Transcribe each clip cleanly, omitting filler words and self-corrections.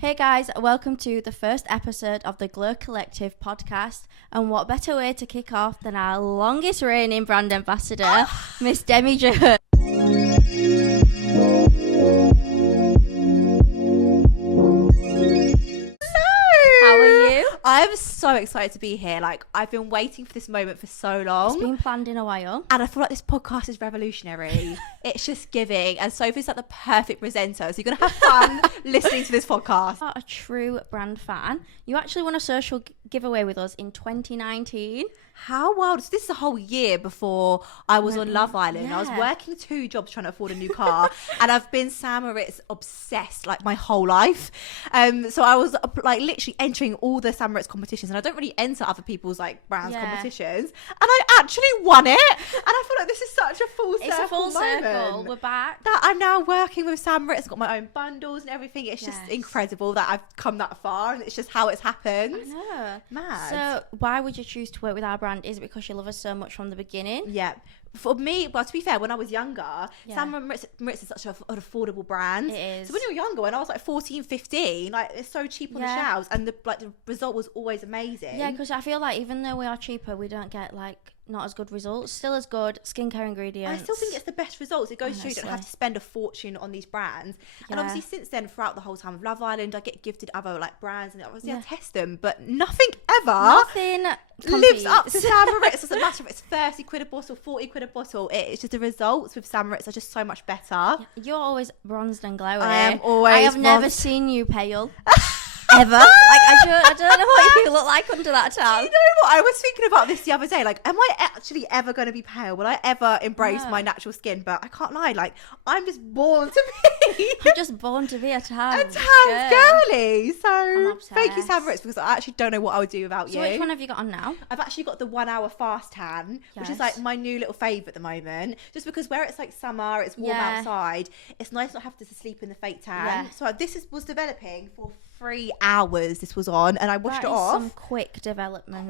Hey guys, welcome to the first episode of the Glow Collective podcast. And what better way to kick off than our longest reigning brand ambassador, Miss Demi Jones. How are you? I'm so excited to be here. Like, I've been waiting for this moment for so long. It's been planned in a while. And I feel like this podcast is revolutionary. It's just giving. And Sophie's like the perfect presenter. So you're going to have fun listening to this podcast. You are a true brand fan. You actually won a social giveaway with us in 2019. How wild. So this is a whole year before I was on Love Island. Yeah. I was working 2 jobs trying to afford a new car. And I've been Sam Moritz obsessed like my whole life. So I was like literally entering all the Sam Moritz competitions. And I don't really enter other people's like brands competitions. And I actually won it. And I feel like this is such a full circle. It's a full moment. circle. We're back. That I'm now working with Sam Moritz. I've got my own bundles and everything. It's just incredible that I've come that far. And it's just how it's happened. I know. Mad. So why would you choose to work with our brand? Is it because you love us so much from the beginning? Yeah. For me, well, to be fair, when I was younger, Sam Moritz is such an affordable brand. It is. So when you were younger, when I was like 14, 15, like it's so cheap on the shelves, and the result was always amazing. Yeah, because I feel like even though we are cheaper, we don't get like not as good results. Still as good skincare ingredients. I still think it's the best results. It goes through. You don't have to spend a fortune on these brands. And obviously, since then, throughout the whole time of Love Island, I get gifted other like brands, and obviously I test them, but nothing Nothing lives up to Sam Moritz. It doesn't matter if it's 30 quid a bottle, 40 quid a bottle. It's just the results with Sam Moritz are just so much better. You're always bronzed and glowing. I am always. I have never seen you pale. Ever. Like I don't know what you look like under that tan. Do you know what? I was thinking about this the other day. Like, am I actually ever going to be pale? Will I ever embrace my natural skin? But I can't lie. Like, I'm just born to be. I'm just born to be a tan. A tan girly. So thank you, obsessed. Sam Moritz, because I actually don't know what I would do without you. So which one have you got on now? I've actually got the 1 hour fast tan, which is like my new little fave at the moment. Just because where it's like summer, it's warm outside. It's nice not having to sleep in the fake tan. So this was developing for 3 hours. This was on, and I washed it off. Some quick development.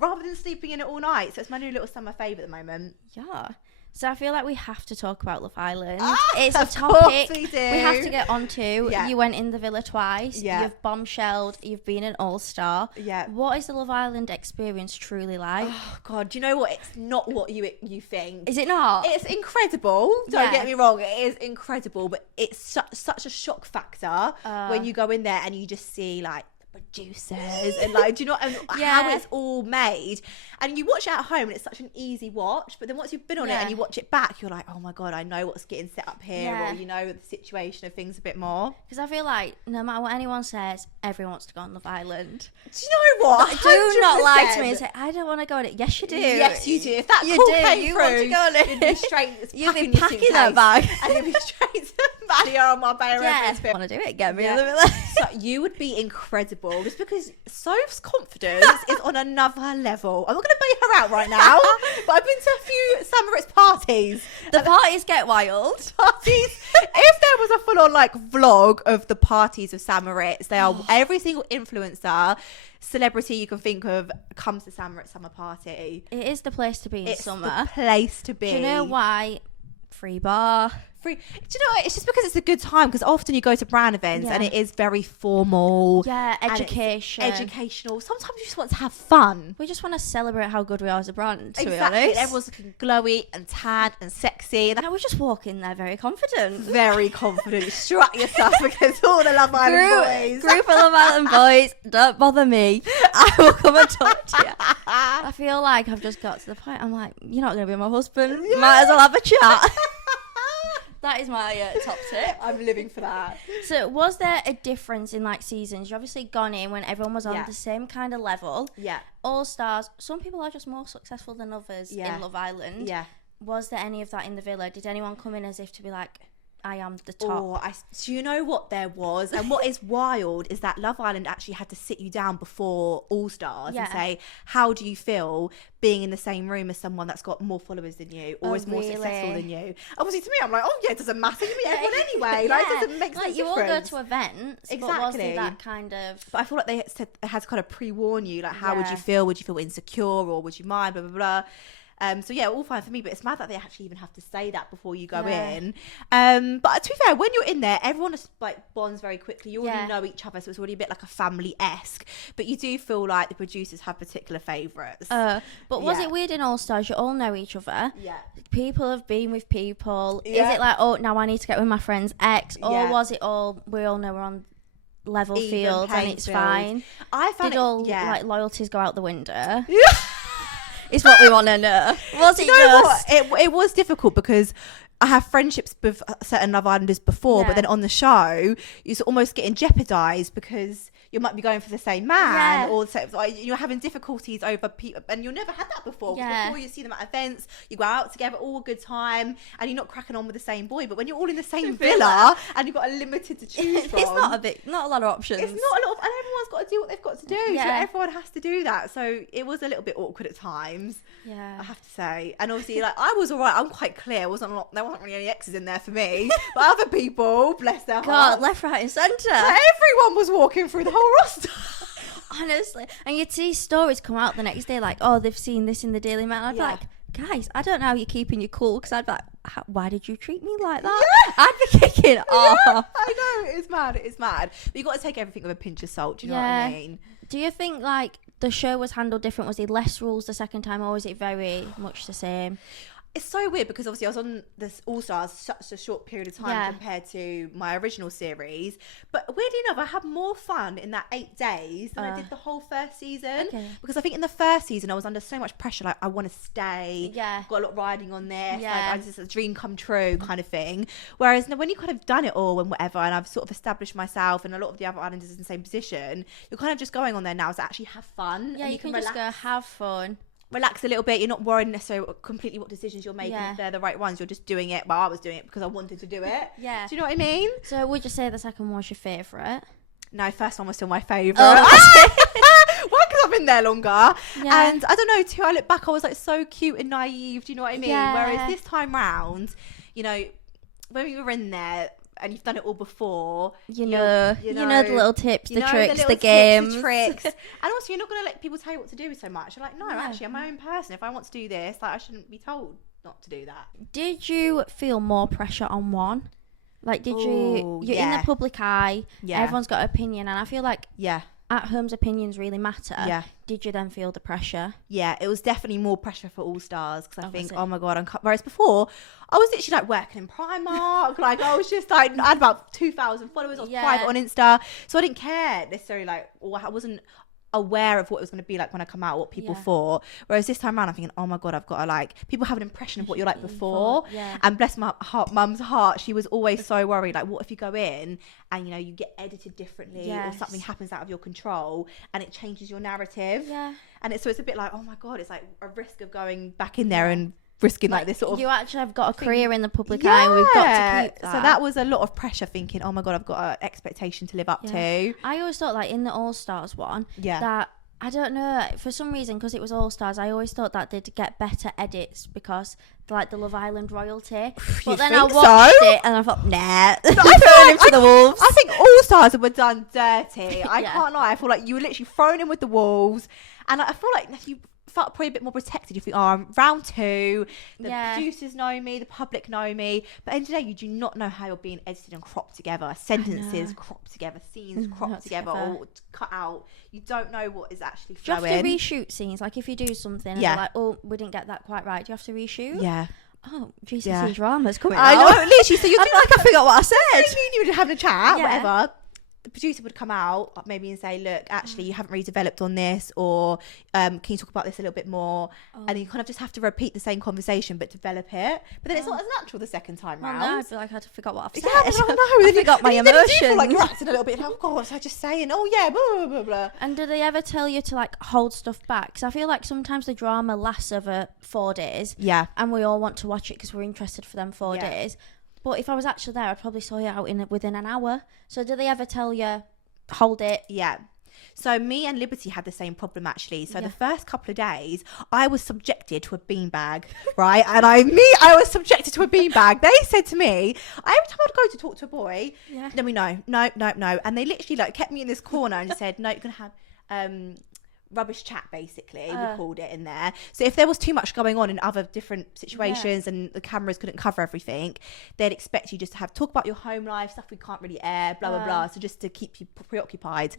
Rather than sleeping in it all night. So it's my new little summer fave at the moment. Yeah. So I feel like we have to talk about Love Island. Ah, it's a of topic course we do. we have to get onto. Yeah. You went in the villa twice. Yeah. You've bombshelled. You've been an all-star. Yeah. What is the Love Island experience truly like? Oh God, do you know what? It's not what you think. Is it not? It's incredible. Don't get me wrong. It is incredible, but it's such a shock factor when you go in there and you just see like producers and like, do you know, and how it's all made, and you watch it at home and it's such an easy watch, but then once you've been on it and you watch it back, you're like, oh my God, I know what's getting set up here, or you know the situation of things a bit more. Because I feel like no matter what anyone says, everyone wants to go on Love Island. Do you know what? Do not lie to me and say I don't want to go on it. Yes, you do. Yes, you do. If that you call do. came You through, want to go on it. you'd be straight. You'd be packing that bag, and you'd be straight to Mania on Marbella. Yeah, I want to do it. Get me in the villa. So you would be incredible, just because Soph's confidence is on another level. I'm not going to bait her out right now, but I've been to a few Sam Moritz parties. The parties get wild. Parties. If there was a full-on like vlog of the parties of Sam Moritz, they are every single influencer, celebrity you can think of comes to Sam Moritz summer party. It is the place to be in summer. It's the place to be. Do you know why? Free bar. Do you know what? It's just because it's a good time, because often you go to brand events and it is very formal. Yeah, educational. Sometimes you just want to have fun. We just want to celebrate how good we are as a brand, to exactly. be honest. Everyone's looking glowy and tan and sexy. And we just walk in there very confident. Very confident. You strut yourself against all the Love Island boys. Group of Love Island boys, don't bother me. I will come and talk to you. I feel like I've just got to the point. I'm like, you're not going to be my husband. Might as well have a chat. That is my top tip. I'm living for that. So was there a difference in like seasons? You obviously gone in when everyone was on the same kind of level. Yeah. All stars. Some people are just more successful than others in Love Island. Yeah. Was there any of that in the villa? Did anyone come in as if to be like, I am the top? Do you know what there was? And what is wild is that Love Island actually had to sit you down before All Stars and say, how do you feel being in the same room as someone that's got more followers than you or is more successful than you? Obviously, to me, I'm like, oh yeah, it doesn't matter. You meet everyone anyway. Like, it doesn't make sense. You all go to events, exactly. but was there that kind of... But I feel like they had to kind of pre-warn you, like, how would you feel? Would you feel insecure or would you mind? Blah, blah, blah. So yeah, all fine for me, but it's mad that they actually even have to say that before you go in. But to be fair, when you're in there, everyone is like bonds very quickly. You already know each other, so it's already a bit like a family-esque. But you do feel like the producers have particular favourites. But was it weird in All Stars? You all know each other. Yeah. People have been with people. Is it like, oh, now I need to get with my friend's ex, or was it all we all know we're on level fields and it's fine? I found like loyalties go out the window? Is what we want to know. Was it it was difficult because I have friendships with certain Love Islanders before, but then on the show, you almost getting jeopardised because you might be going for the same man, or you're having difficulties over people, and you've never had that before. Before you see them at events, you go out together, all good time, and you're not cracking on with the same boy. But when you're all in the same villa and you've got a limited to choose from, it's not a lot of options. It's not a lot, and everyone's got to do what they've got to do. So everyone has to do that. So it was a little bit awkward at times. Yeah, I have to say. And obviously, like, I was alright. I'm quite clear. There wasn't really any exes in there for me, but other people, bless their hearts, left, right, and centre. Everyone was walking through the whole roster. Honestly, and you'd see stories come out the next day like, oh, they've seen this in the Daily Mail. I'd be like, guys, I don't know how you're keeping your cool, because I'd be like, why did you treat me like that? I'd be kicking off. I know, it is mad. But you got to take everything with a pinch of salt. Do you know what I mean? Do you think like the show was handled different? Was it less rules the second time, or was it very much the same? It's so weird because obviously I was on this All Stars such a short period of time compared to my original series. But weirdly enough, I had more fun in that 8 days than I did the whole first season. Because I think in the first season I was under so much pressure, like I want to stay. Got a lot riding on this. Like it's a dream come true kind of thing. Whereas when you kind of done it all and whatever, and I've sort of established myself, and a lot of the other islanders in the same position, you're kind of just going on there now to actually have fun. Yeah, and you can just go have fun. Relax a little bit. You're not worrying necessarily completely what decisions you're making, if they're the right ones. You're just doing it. Well, I was doing it because I wanted to do it. Yeah. Do you know what I mean? So would you say the second one was your favourite? No, first one was still my favourite. Why? Because I've been there longer. Yeah. And I don't know, too, I look back, I was like so cute and naive. Do you know what I mean? Yeah. Whereas this time round, you know, when we were in there, and you've done it all before, you know the little tips, the tricks, the games, the tricks. And also, you're not going to let people tell you what to do so much. You're like, no, actually, I'm my own person. If I want to do this, like, I shouldn't be told not to do that. Did you feel more pressure on one? Like, you're in the public eye, everyone's got an opinion, and I feel like at home's opinions really matter. Yeah. Did you then feel the pressure? Yeah, it was definitely more pressure for All Stars, because I think, oh my God, whereas before, I was literally like working in Primark, like I was just like, I had about 2,000 followers, I was private on Insta, so I didn't care necessarily, like, or I wasn't aware of what it was going to be like when I come out, what people thought. Whereas this time around, I'm thinking, oh my God, I've got to, like, people have an impression of what you're like before. And bless my mum's heart, she was always so worried, like, what if you go in and, you know, you get edited differently, or something happens out of your control and it changes your narrative. And it's a bit like, oh my God, it's like a risk of going back in there and risking like this sort of, you actually have got a career in the public eye, and we've got to keep that. So that was a lot of pressure, thinking, oh my God, I've got an expectation to live up to. I always thought, like, in the All Stars one, that, I don't know, for some reason, because it was All Stars, I always thought that they'd get better edits because like the Love Island royalty. But then I watched it and I thought, nah, throwing him to the wolves. I think All Stars were done dirty. I can't lie. I feel like you were literally thrown in with the wolves, and I feel like you felt probably a bit more protected. You think, oh, I'm round 2, the producers know me, the public know me, but at the end of the day, you do not know how you're being edited and cropped together, sentences cropped together, scenes cropped together or cut out. You don't know what is actually flowing. Do you have to reshoot scenes? Like, if you do something and you're like, oh, we didn't get that quite right, do you have to reshoot? Oh, GCC drama's coming out. I know, literally. So you're like, I forgot what I said. You were having a chat, whatever. The producer would come out maybe and say, look, actually, you haven't really developed on this, or can you talk about this a little bit more? And you kind of just have to repeat the same conversation but develop it. But then it's not as natural the second time round. No, I feel like I forgot what I've said. I know. I forgot my emotions. You feel like you're acting a little bit, oh God, what was I just saying? Oh yeah, blah, blah, blah, blah. And do they ever tell you to, like, hold stuff back? Because I feel like sometimes the drama lasts over 4 days. Yeah. And we all want to watch it because we're interested for them 4 days. But if I was actually there, I'd probably saw it out within an hour. So do they ever tell you, hold it? Yeah. So me and Liberty had the same problem, actually. So the first couple of days, I was subjected to a beanbag, right? And I was subjected to a beanbag. They said to me, every time I'd go to talk to a boy, let me know. No. And they literally, like, kept me in this corner and said, no, you're going to have rubbish chat, basically. We called it in there. So if there was too much going on in other different situations and the cameras couldn't cover everything, they'd expect you just to talk about your home life, stuff we can't really air, blah blah blah, so just to keep you preoccupied.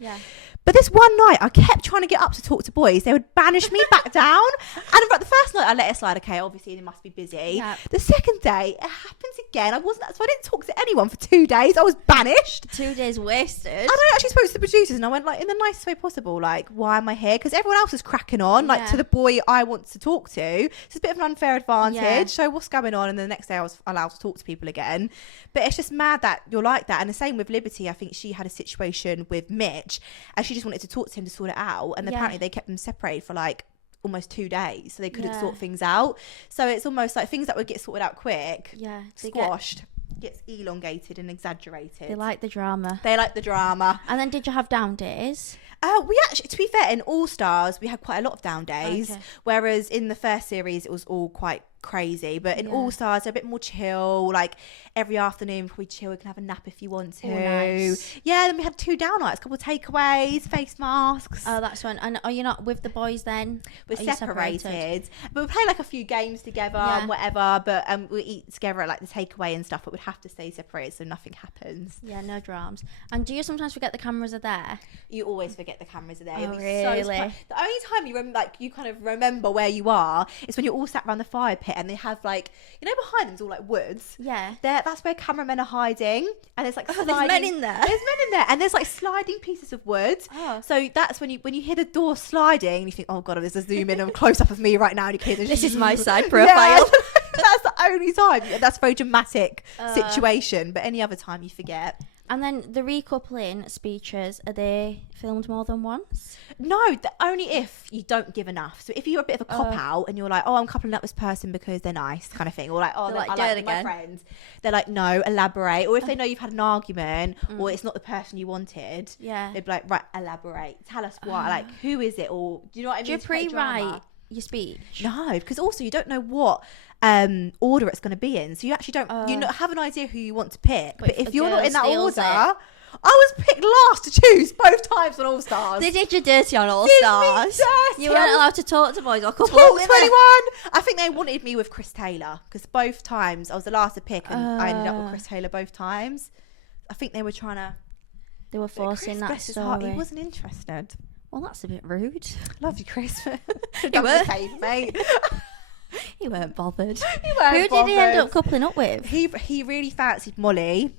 But this one night I kept trying to get up to talk to boys. They would banish me back down, and the first night I let it slide. Okay, obviously they must be busy. The second day it happens again. So I didn't talk to anyone for 2 days. I was banished. 2 days wasted. And I actually spoke to the producers and I went, like, in the nicest way possible, like, why am I here? Because everyone else is cracking on, like, to the boy I want to talk to. So it's a bit of an unfair advantage. So what's going on? And then the next day I was allowed to talk to people again. But it's just mad that you're like that. And the same with Liberty. I think she had a situation with Mitch and she just wanted to talk to him to sort it out. And apparently they kept them separated for like almost 2 days. So they couldn't sort things out. So it's almost like things that would get sorted out quick, squashed. Gets elongated and exaggerated. They like the drama. And then did you have down days? We actually, to be fair, in All Stars we had quite a lot of down days, whereas in the first series it was all quite crazy, but in All Stars they're a bit more chill. Like every afternoon before we chill, we can have a nap if you want to. Nice. Then we had 2 down nights, a couple of takeaways, face masks. That's fun. And are you not with the boys then? We're separated, but we play like a few games together and whatever, but we eat together at like the takeaway and stuff, but we'd have to stay separated so nothing happens. No dramas. And do you sometimes forget the cameras are there? You always forget the cameras are there. Really? The only time you remember, like, you kind of remember where you are is when you're all sat around the fire pit and they have, like, you know, behind them's all like woods. That's where cameramen are hiding, and there's like there's men in there. And there's like sliding pieces of wood. So that's when you hear the door sliding and you think, oh god, there's a zoom in and close up of me right now, and you hear this is my side profile. That's the only time. That's a very dramatic situation, but any other time you forget. And then the recoupling speeches, are they filmed more than once? No, only if you don't give enough. So if you're a bit of a cop out and you're like, oh, I'm coupling up this person because they're nice, kind of thing, or like, oh, I like my friends, they're like, no, elaborate. Or if they know you've had an argument or it's not the person you wanted, they'd be like, right, elaborate, tell us why, like, who is it, or do you know what I mean? Do you pre-write your speech? No, because also you don't know what order it's going to be in, so you actually don't you not have an idea who you want to pick. But if you're not in that order, I was picked last to choose both times on All Stars. They did you dirty on All Stars. You weren't allowed to talk to boys or couple talk to anyone. I think they wanted me with Chris Taylor because both times I was the last to pick and I ended up with Chris Taylor both times. I think they were trying to. They were forcing that story. He wasn't interested. Well, that's a bit rude. Love you, Chris. You weren't, mate. You weren't bothered. Who did he end up coupling up with? He really fancied Molly,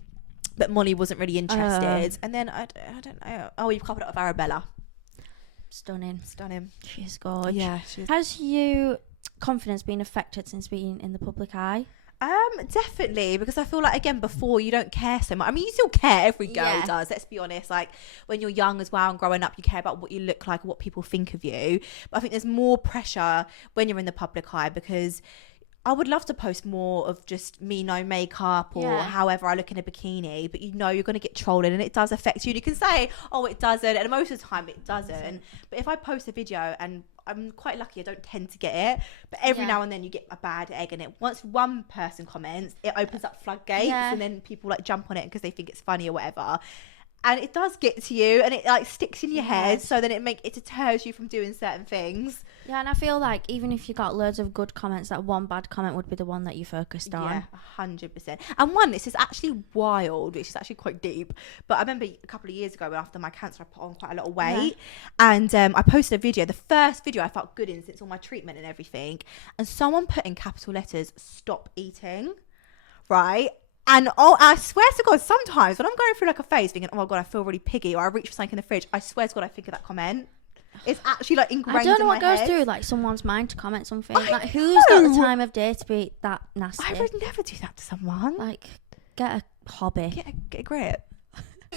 but Molly wasn't really interested. And then I don't know. Oh, you've coupled up with Arabella. Stunning. She's gorgeous. Yeah. She's... Has your confidence been affected since being in the public eye? Definitely, because I feel like, again, before you don't care so much. I mean, you still care, every girl does, let's be honest. Like when you're young as well and growing up, you care about what you look like, what people think of you. But I think there's more pressure when you're in the public eye, because I would love to post more of just me, no makeup, or however I look in a bikini, but you know you're going to get trolled and it does affect you. And you can say, oh, it doesn't, and most of the time it doesn't. But if I post a video, and I'm quite lucky, I don't tend to get it, but every now and then you get a bad egg, and it once one person comments, it opens up floodgates, and then people like jump on it because they think it's funny or whatever. And it does get to you, and it like sticks in your head, so then it deters you from doing certain things. Yeah, and I feel like even if you got loads of good comments, that one bad comment would be the one that you focused on. Yeah, 100%. And one, this is actually wild, which is actually quite deep. But I remember a couple of years ago, after my cancer, I put on quite a lot of weight. And I posted a video, the first video I felt good in since all my treatment and everything. And someone put in capital letters, "Stop eating," right? And I swear to God, sometimes when I'm going through like a phase thinking, oh my God, I feel really piggy, or I reach for something in the fridge, I swear to God, I think of that comment. It's actually like ingrained in my head. I don't know what goes through like someone's mind to comment something. Like, who's got the time of day to be that nasty? I would never do that to someone. Like, get a hobby. Get a grip.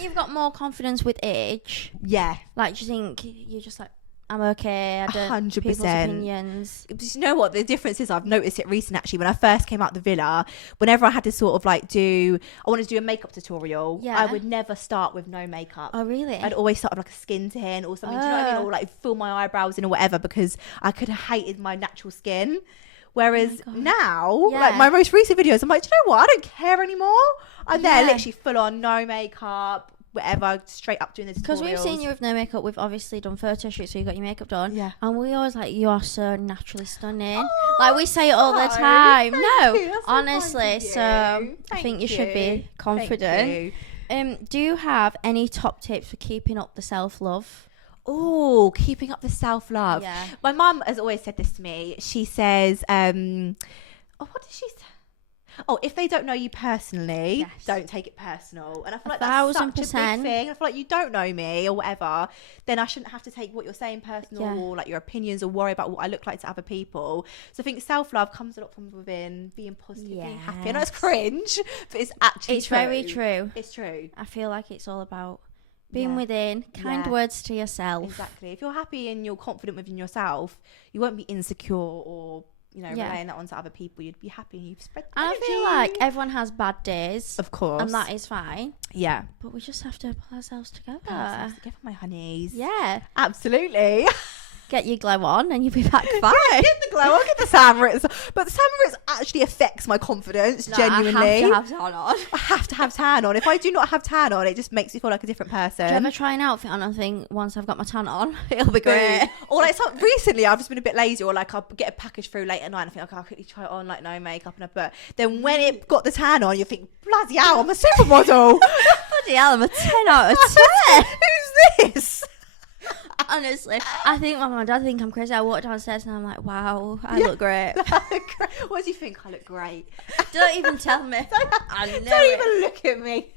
You've got more confidence with age. Yeah. Like, do you think you're just like, I'm okay, I don't 100%. People's opinions. You know what the difference is? I've noticed it recently, actually. When I first came out the villa, whenever I had to sort of like I wanted to do a makeup tutorial, I would never start with no makeup. Oh, really? I'd always start with like a skin tint or something, do you know what I mean? Or like fill my eyebrows in or whatever, because I could have hated my natural skin. Whereas now, like my most recent videos, I'm like, do you know what? I don't care anymore. I'm there literally full on, no makeup, whatever, straight up doing the tutorials. Because we've seen you with no makeup. We've obviously done photo shoots, so you got your makeup done. Yeah. And we always like, you are so naturally stunning. Like, we say it all the time. Honestly. So I think you should be confident. Do you have any top tips for keeping up the self-love? Oh, keeping up the self-love. Yeah. My mum has always said this to me. She says, what did she say? Oh, if they don't know you personally, don't take it personal. And I feel like that's such a big thing. I feel like you don't know me or whatever, then I shouldn't have to take what you're saying personal or like your opinions or worry about what I look like to other people. So I think self-love comes a lot from within, being positive, being happy. I know it's cringe, but it's actually true. Very true. It's true. I feel like it's all about being within, kind words to yourself. Exactly. If you're happy and you're confident within yourself, you won't be insecure or relaying that onto other people. You'd be happy and you've spread the energy. I feel like everyone has bad days. Of course. And that is fine. Yeah. But we just have to pull ourselves together. Together, my honeys. Yeah. Absolutely. Get your glow on and you'll be back fine. Get the glow on, get the Samaritz. But the Samaritz actually affects my confidence, genuinely. I have to have tan on. I have to have tan on. If I do not have tan on, it just makes me feel like a different person. Do you ever try an outfit on and think, once I've got my tan on, it'll be great? Or like recently, I've just been a bit lazy, or like I'll get a package through late at night and I think, okay, I'll quickly try it on, like no makeup. But then when it got the tan on, you think, bloody hell, I'm a supermodel. Bloody hell, I'm a 10 out of 10. Who's this? Honestly, I think my mum and dad think I'm crazy. I walk downstairs and I'm like, wow, I look great. What do you think? I look great. Don't even tell me. Don't even look at me.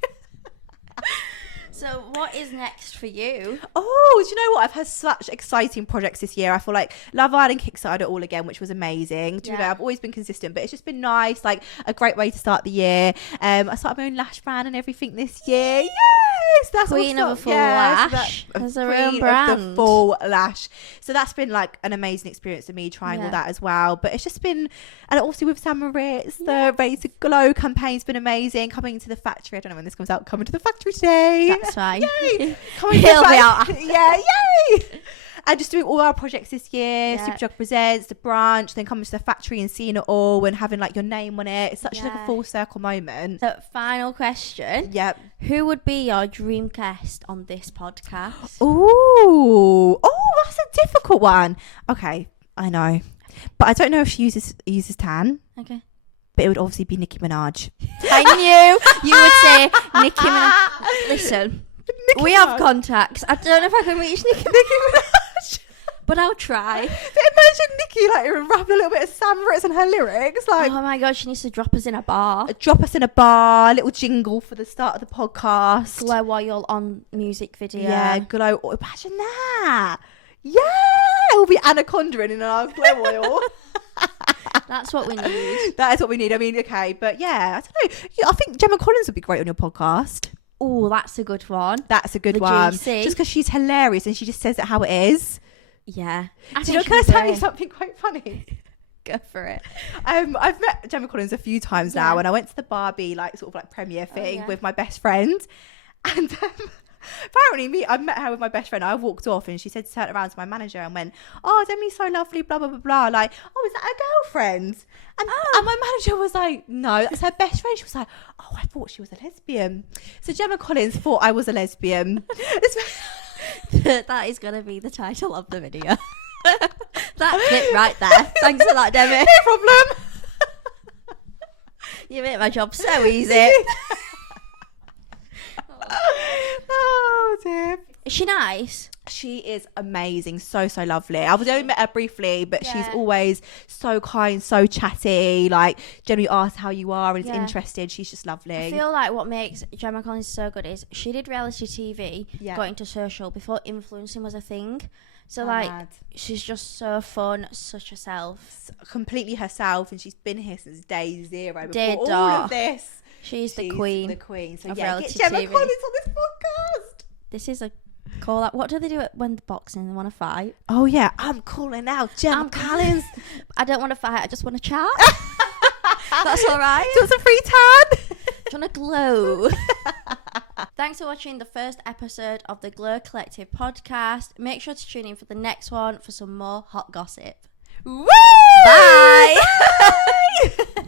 So what is next for you? Oh, do you know what? I've had such exciting projects this year. I feel like Love Island kickstarted it all again, which was amazing. Do you know, I've always been consistent, but it's just been nice, like a great way to start the year. I started my own lash brand and everything this year. Yes, that's Queen of a full lash. There's a real brand. The full lash. So that's been like an amazing experience for me trying all that as well. But it's just been, and also with Samaritz, the Ready to Glow campaign's been amazing. Coming to the factory. I don't know when this comes out. Coming to the factory today. That's fine. Yay! He'll be out. Yeah, yay! And just doing all our projects this year, Superdrug Presents, the branch, then coming to the factory and seeing it all and having like your name on it. It's such like a full circle moment. So final question. Yep. Who would be your dream guest on this podcast? Ooh. Oh, that's a difficult one. Okay, I know. But I don't know if she uses tan. Okay. But it would obviously be Nicki Minaj. I knew you would say Nicki Minaj. Listen, we have contacts. I don't know if I can reach Nicki Minaj, but I'll try. Imagine Nicki like rapping a little bit of Samaritz and her lyrics. Like, oh my god, she needs to drop us in a bar. Drop us in a bar. A little jingle for the start of the podcast. Glow while you're on music video. Yeah, glow. Oh, imagine that. Yeah, we'll be anaconda in our glow oil. That's what we need. That is what we need. I mean, okay, but yeah, I don't know. Yeah, I think Gemma Collins would be great on your podcast. Oh, that's a good one. That's a good one. GC. Just because she's hilarious and she just says it how it is. Yeah. Do you know, can I tell you something quite funny? Go for it. I've met Gemma Collins a few times now, and I went to the Barbie premiere thing with my best friend, and apparently I met her with my best friend. I walked off and she turned around to my manager and went, "Oh, Demi's so lovely, blah blah blah blah." Like, "Oh, is that a girlfriend?" And my manager was like, "No, that's her best friend." She was like, "Oh, I thought she was a lesbian." So Gemma Collins thought I was a lesbian. That is gonna be the title of the video. That clip right there. Thanks for that, Demi. No problem. You make my job so easy. Oh dear. Is she nice? She is amazing. So lovely. I've only met her briefly, but she's always so kind, so chatty. Like, generally asks how you are and is interested. She's just lovely. I feel like what makes Gemma Collins so good is she did reality TV, got into social before influencing was a thing. So she's just so fun, such herself. Completely herself, and she's been here since day zero. Day before all of this. She's the queen. The queen. So of get Gemma TV. Collins on this podcast. This is a call out. What do they do when they're boxing? They want to fight. Oh yeah, I'm calling out Gemma Collins. I don't want to fight. I just want to chat. That's all right. Do you want some free tan? Do you want to glow? Thanks for watching the first episode of the Glow Collective podcast. Make sure to tune in for the next one for some more hot gossip. Woo! Bye. Bye.